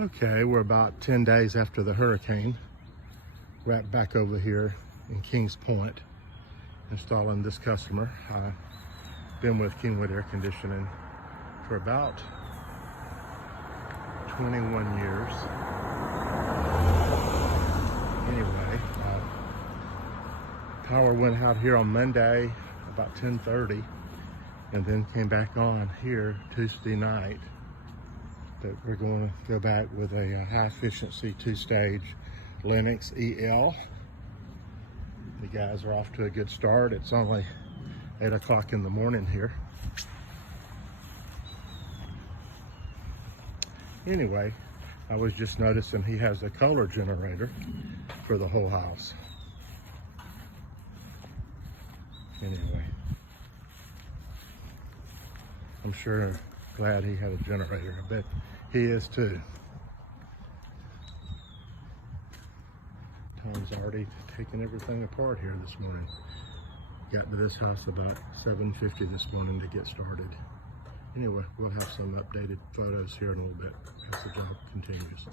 Okay, we're about 10 days after the hurricane. We're back over here in Kings Point, installing this customer. I've been with Kingwood Air Conditioning for about 21 years. Anyway, power went out here on Monday about 10:30 and then came back on here Tuesday night. But we're going to go back with a high efficiency 2-stage Lennox EL. The guys are off to a good start. It's only 8 o'clock in the morning here. Anyway, I was just noticing he has a color generator for the whole house. Anyway, I'm sure glad he had a generator. I bet he is too. Tom's already taken everything apart here this morning. Got to this house about 7:50 this morning to get started. Anyway, we'll have some updated photos here in a little bit as the job continues.